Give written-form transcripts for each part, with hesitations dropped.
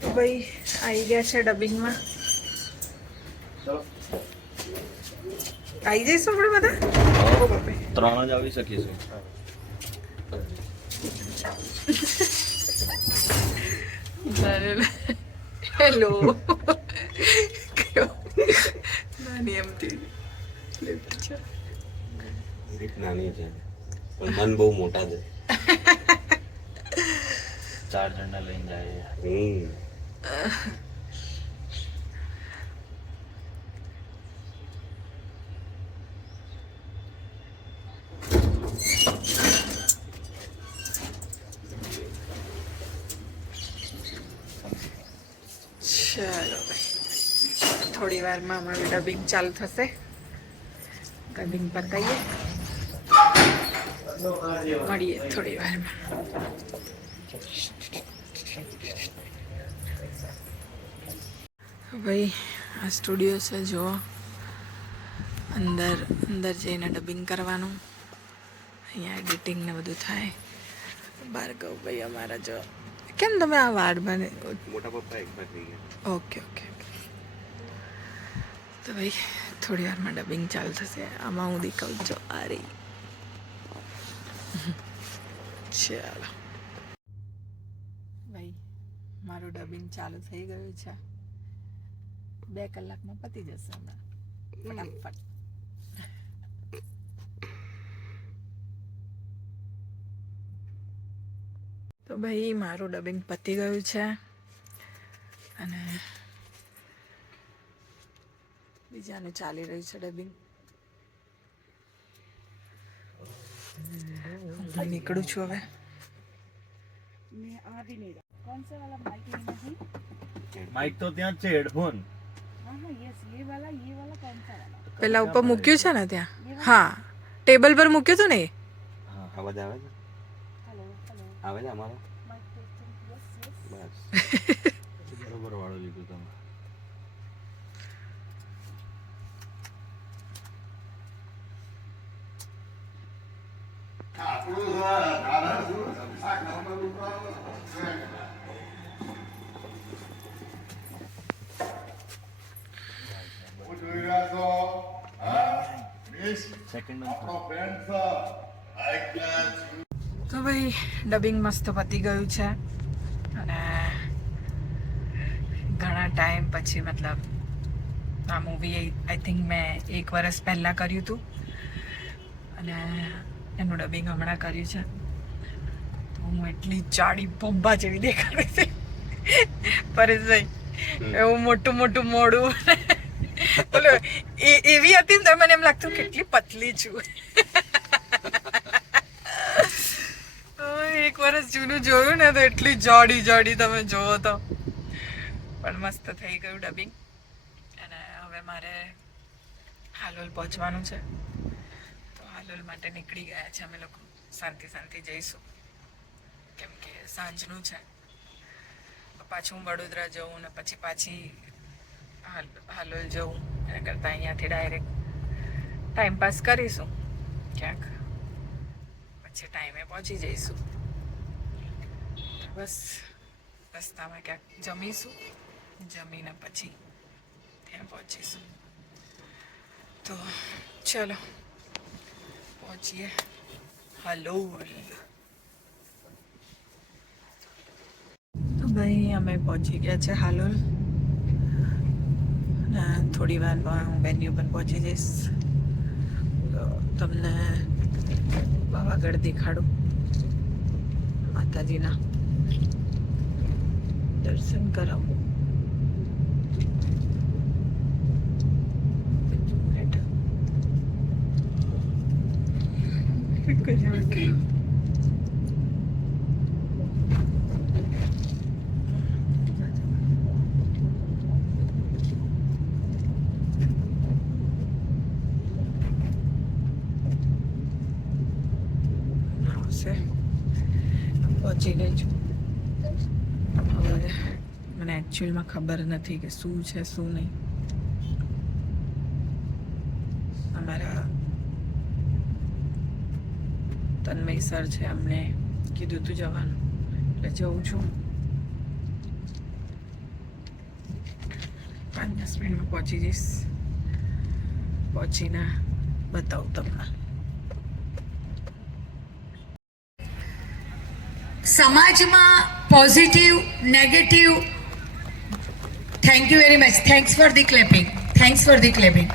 તો ભાઈ આવી ગયા છે ડબિંગમાં. આવી જઈશું આપણે બધા. ત્રણ જ આવી શકીશું. હેલો. નાની એમથી નાની છે પણ મન બહુ મોટા છે. 4 જણને લઈને જાય. ચાલો ભાઈ, થોડી વારમાં અમારું ડબિંગ ચાલુ થશે. ડબિંગ પતાવીએ, મળીએ થોડી વારમાં. ભાઈ આ સ્ટુડિયો છે, જુઓ. અંદર જઈને ડબિંગ કરવાનું. અહીંયા એડિટિંગ ને બધું થાય. ભાર્ગવ ભાઈ અમારા જો. કેમ તમે આ વાડ બને? મોટા પપ્પા એકવાર થઈ ગયા. Okay okay. તો ભાઈ થોડી વારમાં ડબિંગ ચાલુ થશે. આમાં હું દેખાઉં છું. આ રહી. ચાલો ભાઈ, મારું ડબિંગ ચાલુ થઈ ગયું છે. 2 કલાકમાં પતી જશે હમણાં ફટાફટ. તો ભાઈ મારું ડબિંગ પતી ગયું છે અને બીજાનું ચાલી રહ્યું છે ડબિંગ. હું નીકળું છું હવે. માઇક તો ત્યાં જ છે. હેડફોન પેલા ઉપર મૂક્યું છે ને ત્યાં. હા, ટેબલ પર મૂક્યું હતું ને. અવાજ આવે છે? આવે છે અમારો? બસ બરોબર વાળો લીધું તમે. તો ભાઈ ડબિંગ મસ્ત પતી ગયું છે અને ઘણા ટાઈમ પછી, મતલબ આ મૂવી આઈ થિંક મેં 1 વર્ષ પહેલાં કર્યું હતું અને એનું ડબિંગ હમણાં કર્યું છે. તો હું એટલી જાડી બોમ્બા જેવી દેખાડી છે પરેશભાઈ. એવું મોટું મોડું બોલો એવી હતી ને, તો મને એમ લાગતું કેટલી પતલી છું. 1 વર્ષ જૂનું જોયું ને તો એટલી જાડી તમે જોવો તો. પણ મસ્ત થઈ ગયું ડબિંગ. અને હવે મારે હાલોલ પહોંચવાનું છે. તો હાલોલ માટે નીકળી ગયા છે અમે લોકો. શાંતિ જઈશું કેમ કે સાંજનું છે. પાછું હું વડોદરા જઉં ને પછી પાછી હાલોલ જઉં. એના કરતાં અહીંયાથી ડાયરેક્ટ ટાઈમ પાસ કરીશું ક્યાંક, પછી ટાઈમે પહોંચી જઈશું. બસ રસ્તામાં ક્યાંક જમીશું, જમીને પછી ત્યાં પહોંચીશું. તો ચલો પહોંચીએ હાલોલ. તો ભાઈ અમે પહોંચી ગયા છે હાલોલ. થોડી વારમાં હું વેન્યુ પર પહોંચી જઈશ. તો તમને પાવાગઢ દેખાડું, માતાજીના દર્શન કરાવું. પહોંચી ગઈ છું. હવે મને એકચ્યુઅલમાં ખબર નથી કે શું છે શું નહીં. અમારા તન્મય સર છે, અમને કીધું તું જવાનું એટલે જઉં છું. 5-10 મિનિટમાં પહોંચી જઈશ. પહોંચીને બતાવું તમને. સમાજમાં positive negative, thank you very much, thanks for the clapping, thanks for the clapping.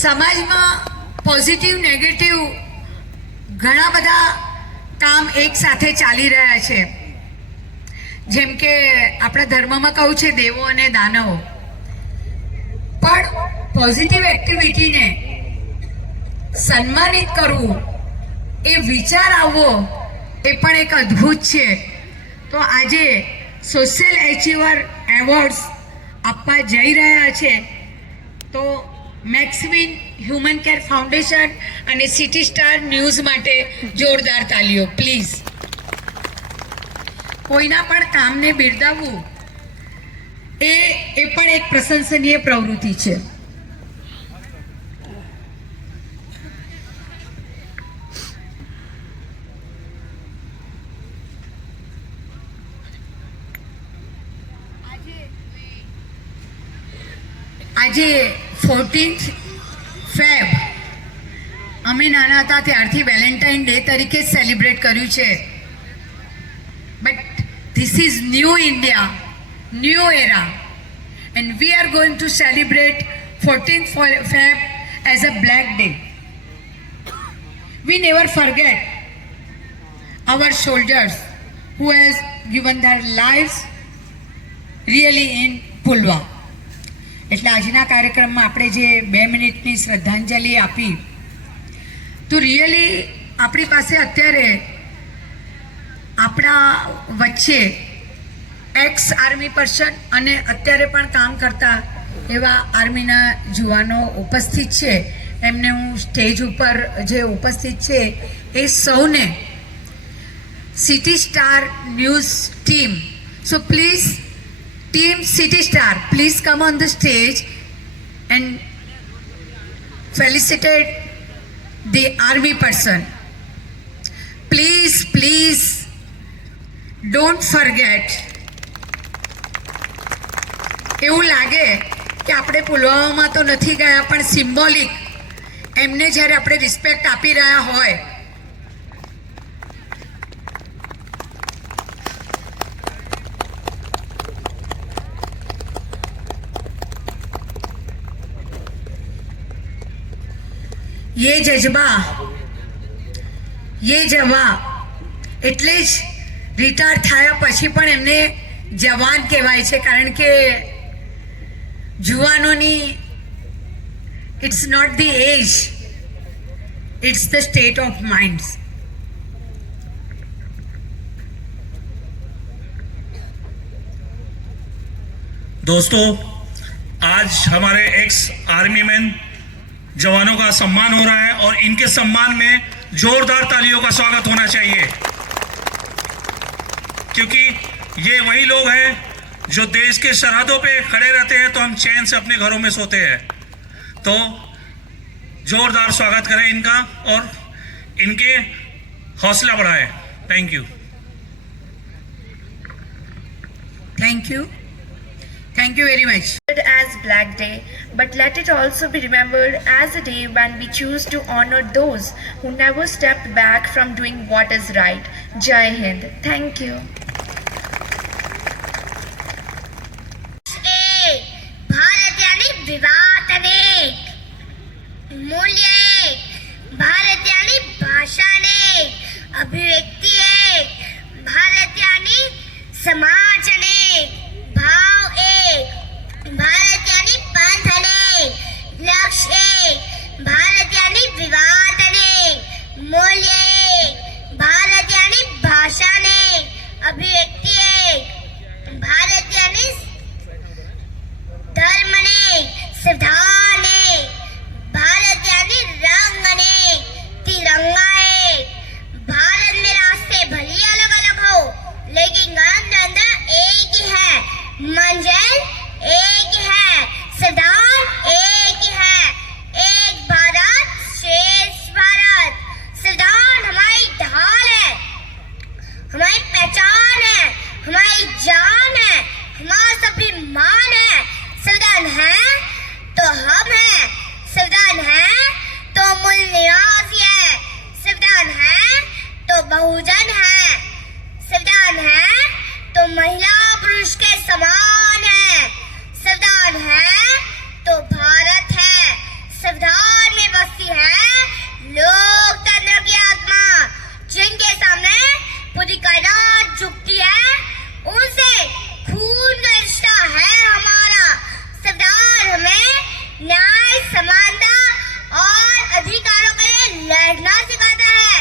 સમાજમાં પોઝિટિવ નેગેટિવ ઘણા બધા કામ એક સાથે ચાલી રહ્યા છે. જેમ કે આપણા ધર્મમાં કહું છે દેવો અને દાનવો, પણ પોઝિટિવ એક્ટિવિટીને સન્માનિત કરવું, એ વિચાર આવવો, એ પણ એક અદ્ભુત છે. તો આજે સોશિયલ એચીવર એવોર્ડ્સ આપવા જઈ રહ્યા છે. તો મેક્સવિન હ્યુમન કેર ફાઉન્ડેશન અને સિટી સ્ટાર ન્યૂઝ માટે જોરદાર તાલીઓ પ્લીઝ. કોઈના પણ કામને બિરદાવવું એ પણ એક પ્રશંસનીય પ્રવૃત્તિ છે. આજે 14th ફેબ અમે નાના હતા ત્યારથી વેલેન્ટાઇન ડે તરીકે સેલિબ્રેટ કર્યું છે. But this is new India, new era, and we are going to celebrate 14th fab as a black day. V never forget our soldiers who has given their lives really in Pulwa. એટલે આજના કાર્યક્રમમાં આપણે જે 2 મિનિટની શ્રદ્ધાંજલિ આપી, તો really આપણી પાસે અત્યારે આપણા વચ્ચે એક્સ આર્મી પર્સન અને અત્યારે પણ કામ કરતા એવા આર્મીના જુવાનો ઉપસ્થિત છે. એમને હું સ્ટેજ ઉપર જે ઉપસ્થિત છે એ સૌને city star news team, so please Team City Star, please come on the stage and felicitate the army person. Please, please don't forget. એવું લાગે કે આપણે પુલવામામાં તો નથી ગયા, પણ સિમ્બોલિક એમને જ્યારે આપણે રિસ્પેક્ટ આપી રહ્યા હોય, ये जज्बा, ये जवा, એટલે જ રિટાયર થયા પછી પણ એમને જવાન કહેવાય છે. કારણ કે જુવાનોની it's not the age, it's the state of mind. दोस्तों, आज हमारे एक्स आर्मी मैन जवानों का सम्मान हो रहा है और इनके सम्मान में जोरदार तालियों का स्वागत होना चाहिए, क्योंकि ये वही लोग हैं जो देश के सरहदों पे खड़े रहते हैं तो हम चैन से अपने घरों में सोते हैं. तो जोरदार स्वागत करें इनका और इनके हौसला बढ़ाएं. Thank you. Thank you. Thank you very much. As Black Day, but let it also be remembered as a day when we choose to honor those who never stepped back from doing what is right. Jai Hind. Thank you. Bharat यानी विवाद अनेक, मूल्य एक, भारत यानी भाषा अनेक, अभिव्यक्ति एक, भारत यानी समाज अनेक, भाव एक, भारत यानी पंथ अनेक, लक्ष्य एक, भारत यानी विवाद अनेक, मूल्य एक, भारत यानी भाषा अनेक, अभिव्यक्ति एक, भारत यानी धर्म अनेक, सिद्धांत एक, भारत यानी रंग अनेक, तिरंगा एक, भारत में रास्ते भले अलग अलग हो लेकिन गणतंत्र महिला पुरुष के समान है। संविधान है तो भारत है। संविधान में बसती है लोकतंत्र की आत्मा। जिनके सामने पूरी कायनात झुकती है, उनसे खून का रिश्ता है हमारा। संविधान हमें न्याय, समानता और अधिकारों के लिए लड़ना सिखाता है।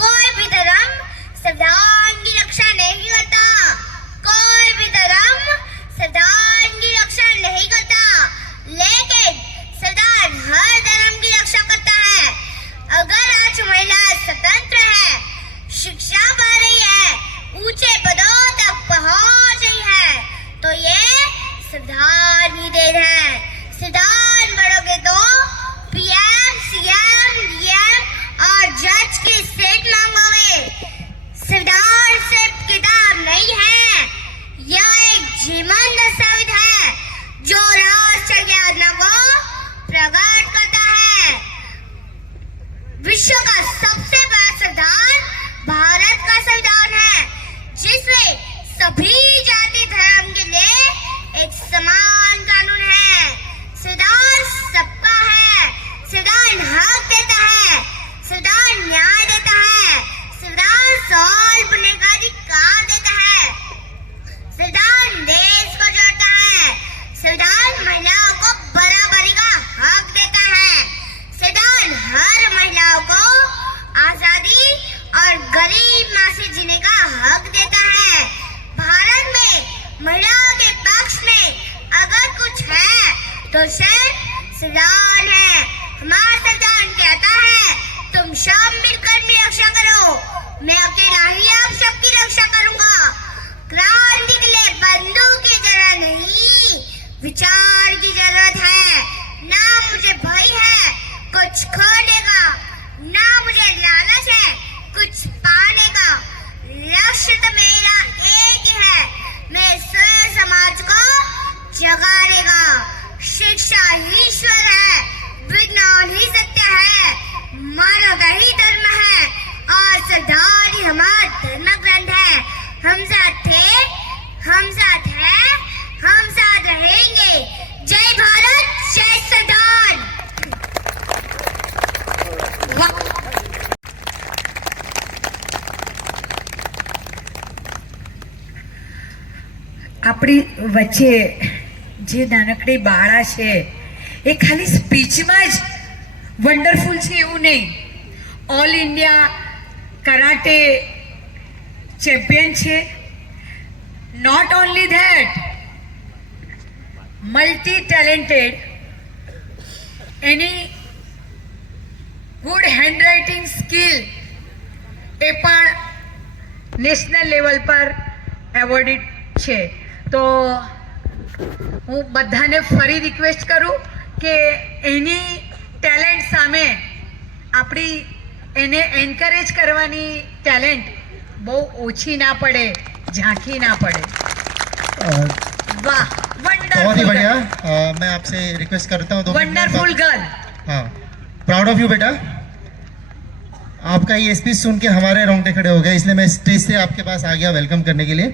कोई भी धर्म संविधान की रक्षा नहीं करता। कोई भी धर्म संविधान की रक्षा नहीं करता, लेकिन संविधान हर धर्म की रक्षा करता है। अगर आज महिलाएं स्वतंत्र है, शिक्षा पा रही है, ऊंचे पदों तक पहुंच रही है, तो ये संविधान ही देन है। संविधान पढ़ोगे तो पीएम, सीएम, डीएम और जज की सीट मांगोगे। संविधान सिर्फ किताब नहीं है, यह एक जीवन दस्तावेज है जो राष्ट्र की आत्मा को प्रकट करता है। विश्व का सबसे बड़ा संविधान भारत का संविधान है, जिसमें सभी जाति धर्म के लिए एक समान कानून है। संविधान सबका है। संविधान हक देता है। संविधान न्याय देता है। संविधान सवाल पूछने का अधिकार देता है। संविधान देश को जोड़ता है। संविधान महिलाओं को बराबरी का हक देता है। संविधान हर महिलाओं को आजादी और गरीब माँ से जीने का हक देता है। भारत में महिलाओं के पक्ष में अगर कुछ है तो सिर्फ संविधान है। हमारा संविधान कहता है, तुम सब मिलकर मेरी रक्षा करो, मैं अकेला ही आप सबकी रक्षा करूंगा। क्रांति के लिए बंदूक की जरूरत नहीं, विचार की जरूरत है। ना मुझे भय है कुछ खोने का, ना मुझे लालच है कुछ पाने का। लक्ष्य तो मेरा एक ही है, मैं स्वयं समाज को जगाने का। शिक्षा ही ईश्वर है, विज्ञान ही सत्य है, मानवता ही धर्म है और संविधान ही हमारा धर्म ग्रंथ है। हम साथ थे, हम साथ हैं, हम साथ रहेंगे। जय भारत, जय संविधान। આપણી વચ્ચે જે નાનકડી બાળા છે એ ખાલી સ્પીચમાં જ વન્ડરફુલ છે એવું નહીં. ઓલ ઇન્ડિયા કરાટે ચેમ્પિયન છે. Not only that, multi talented, any good handwriting skill એ પણ નેશનલ લેવલ પર એવોર્डेड છે. તો હું બધાને ફરી રિક્વેસ્ટ કરું કે એની ટેલેન્ટ સામે આપણી એને એન્કરેજ કરવાની ટેલેન્ટ બહુ ઓછી ના પડે, ઝાંખી ના પડે. વાહ, बहुत ही बढ़िया। मैं आपसे रिक्वेस्ट करता हूँ वंडरफुल गर्ल. हाँ, प्राउड ऑफ यू बेटा। आपका ये स्पीच सुन के हमारे रोंगटे खड़े हो गए, इसलिए मैं स्टेज से आपके पास आ गया वेलकम करने के लिए।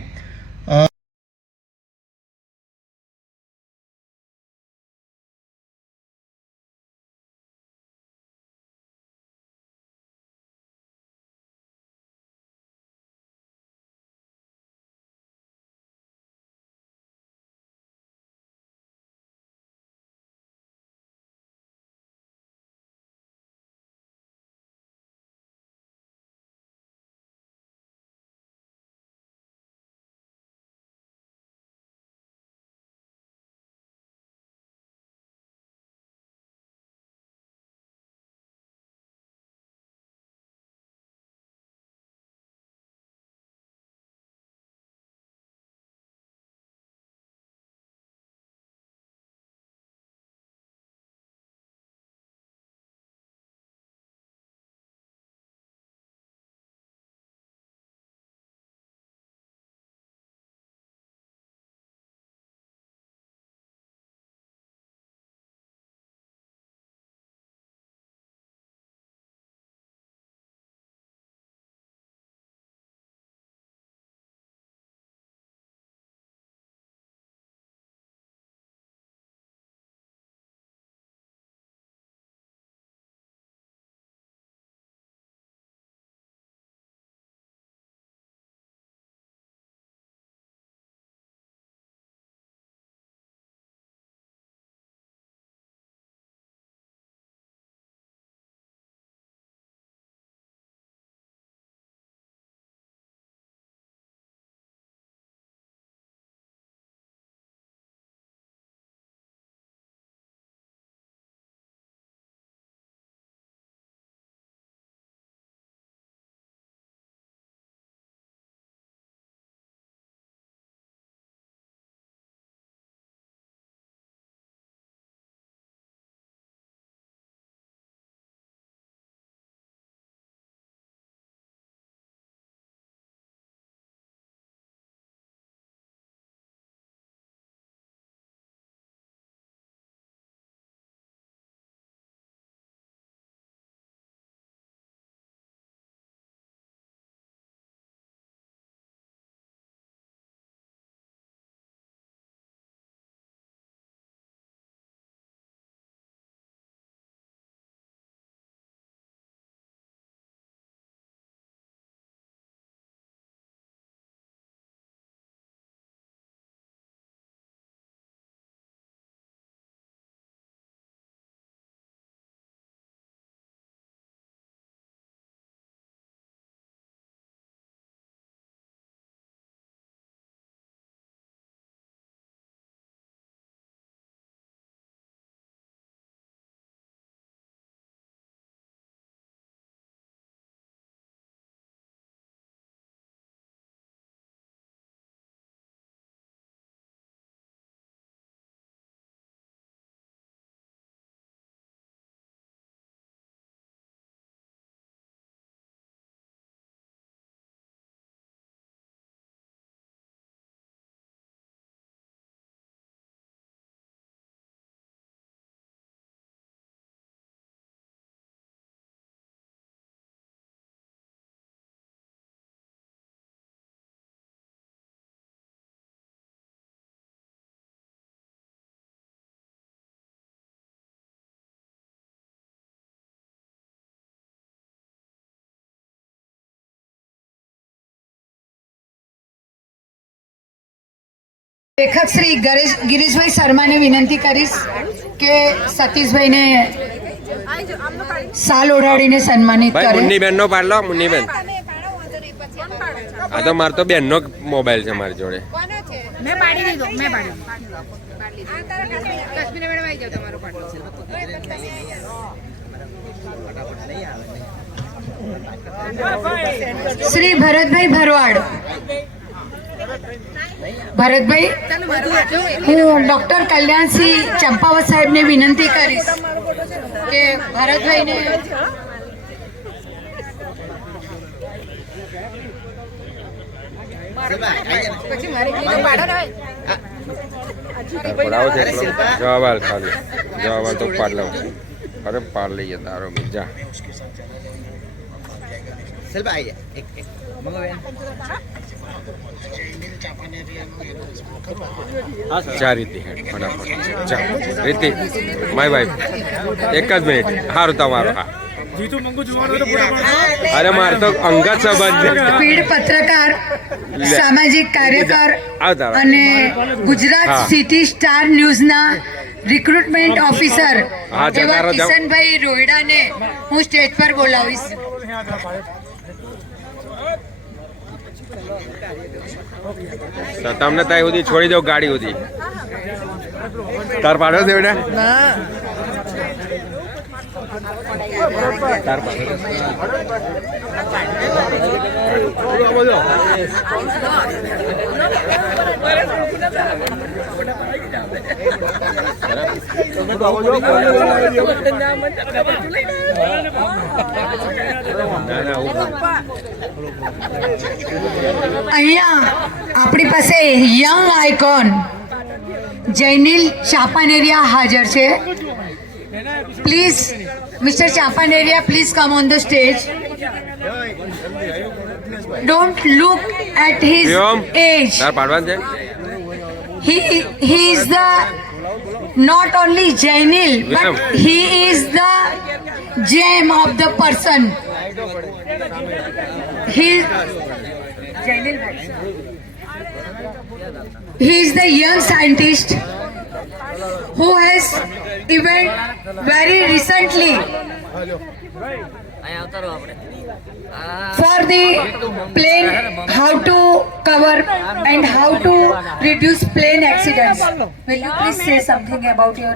લેખક શ્રી ગિરીશભાઈ શર્માને વિનંતી કરીશ કે સતીશભાઈને શાલ ઓઢાડીને સન્માનિત ભાઈ કરે. મુન્નીબેન નો પાડલો. મુન્નીબેન, આ તો મારો તો બેન નો મોબાઈલ છે મારી જોડે. મેં પાડી દીધો. કાશ્મીર મેડમ આવી જાવ, તમારો પાડલો. શ્રી ભરતભાઈ ભરવાડ. ભરતભાઈ, હું ડોક્ટર કલ્યાણસિંહ ચંપાવત સાહેબને વિનંતી કરીશ કે ભરતભાઈને પડાવો છે જવાબ ખાલી જવાબ તો પાડ લઉં. અરે પાડ લઈએ તારો બીજા જા રીતિ હેડ ફટાફટ જા રીતિ માય વાઈફ. એક જ મિનિટ. સારું તમારો. હા અરે મારે તો અંગત સંબંધ છે. પીડ પત્રકાર, સામાજિક કાર્યકર આવતા અને ગુજરાત હા. સિટી સ્ટાર ન્યૂઝના રિક્રુટમેન્ટ ઓફિસર હા, જતા એવા રહો, જાઓ. કિશનભાઈ રોયડાને હું સ્ટેજ પર બોલાવીશ. તો તમને ત્યાં સુધી છોડી દઉં ગાડી સુધી. તાર પાડો છે બેટા? તાર પાડો. અહીંયા આપણી પાસે યંગ આઇકોન જૈનિલ ચાંપાનેરિયા હાજર છે. Please mister Champaneria, please come on the stage. Don't look at his વ્યોમ, એજ. તાર પાડવાનું છે? He is the not only Jainil, Ma'am. but he is the gem of the person. He is the young scientist who has even very recently for the plane how to cover and how to reduce plane accidents. Will you please say something about your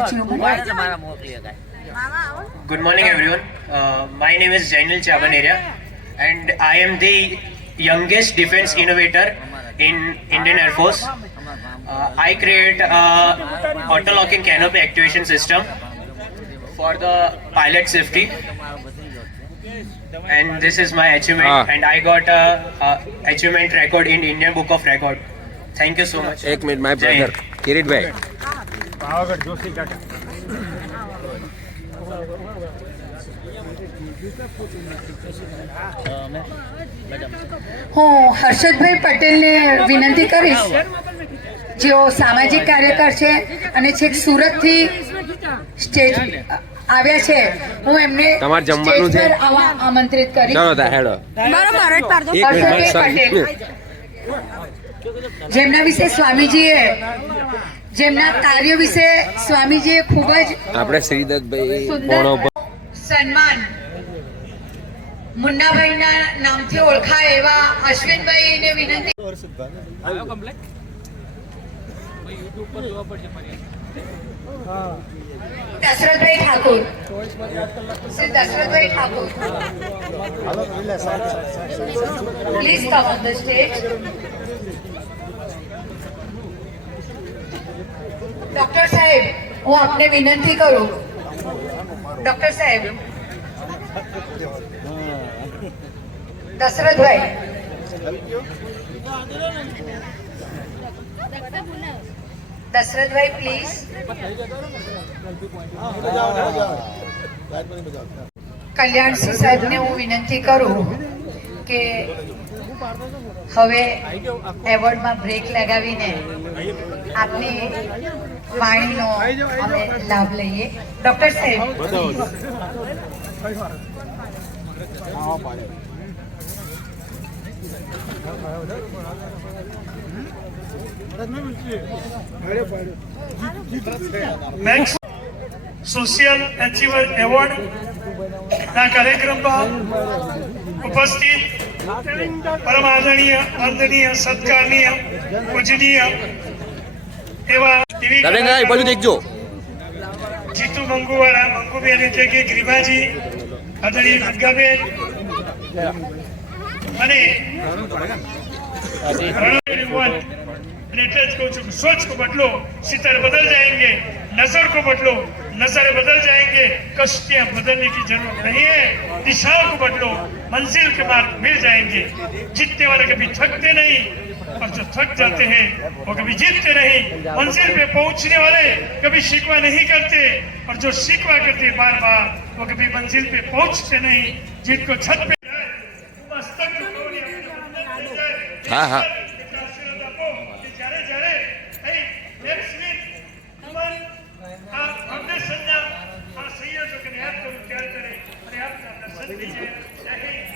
achievement? Good morning, everyone. My name is Jainil Chabaneria, and I am the youngest defense innovator in Indian Air Force. I create a auto-locking canopy actuation system for the pilot safety, and this is my achievement. And I got a achievement record in Indian Book of Record. Thank you so much. એક minute my brother Kiritbhai. હું હર્ષદભાઈ પટેલને વિનંતી કરીશ, જેઓ સામાજિક કાર્યકર છે અને છેક સુરતથી સ્ટેજ આવ્યા છે. હું એમને તમારે જમવાનું સ્ટેજ છે? પર આવવા આમંત્રિત કરીશ. ચાલો તા હેડો. એક હર્ષદભાઈ મિનિટ પટેલ, જેમના વિશે સ્વામીજીએ, જેમના કાર્ય વિશે સ્વામીજીએ ખૂબ જ આપણે શ્રીદત્તભાઈ સુંદર પોણો સન્માન મુન્નાભાઈના નામથી ઓળખાય એવા અશ્વિનભાઈને વિનંતી. Dashrathbhai Thakor, Shri Dashrathbhai Thakor, please come on the stage. Doctor સાહેબ, હું આપને વિનંતી કરું. ડોક્ટર સાહેબ, દશરથભાઈ, દશરથભાઈ પ્લીઝ. કલ્યાણસિંહ સાહેબને હું વિનંતી કરું કે હવે એવોર્ડમાં બ્રેક લગાવીને આપની વાણીનો અમે લાભ લઈએ. ડોક્ટર સાહેબ, મેક્સ સોશિયલ એચીવર એવોર્ડના કાર્યક્રમમાં ઉપસ્થિત પરમ આદરણીય વંદનીય સત્કારણીય પૂજનીય એવા દાદા એ બાજુ દેખજો. જીતુ મંગુવાળા મંગુબેન એટલે કે ગ્રીવાજી, આદરણીય ગંગાબેન અને એટલે જ કહું છું કે સોચ को बदलो सितारे बदल जाएंगे, नजर को बदलो नजर बदल जाएंगे, कश्तियां बदलने की जरूरत नहीं है, दिशाओं को बदलो मंजिल के मार्ग मिल जाएंगे। जीतने वाले कभी थकते नहीं और जो थक जाते हैं वो कभी जीतते नहीं। मंजिल पे पहुंचने वाले कभी शिकवा नहीं करते और जो शिकवा करते बार बार वो कभी मंजिल पे पहुंचते नहीं। जिनको छत पे मस्तक હા હા જ્યારે જ્યારે નેક્સ્ટ વીક આ ફાઉન્ડેશનના આ સંયોજકોને યાદ કરું ત્યારે અને આપના દર્શન થઈ જાય.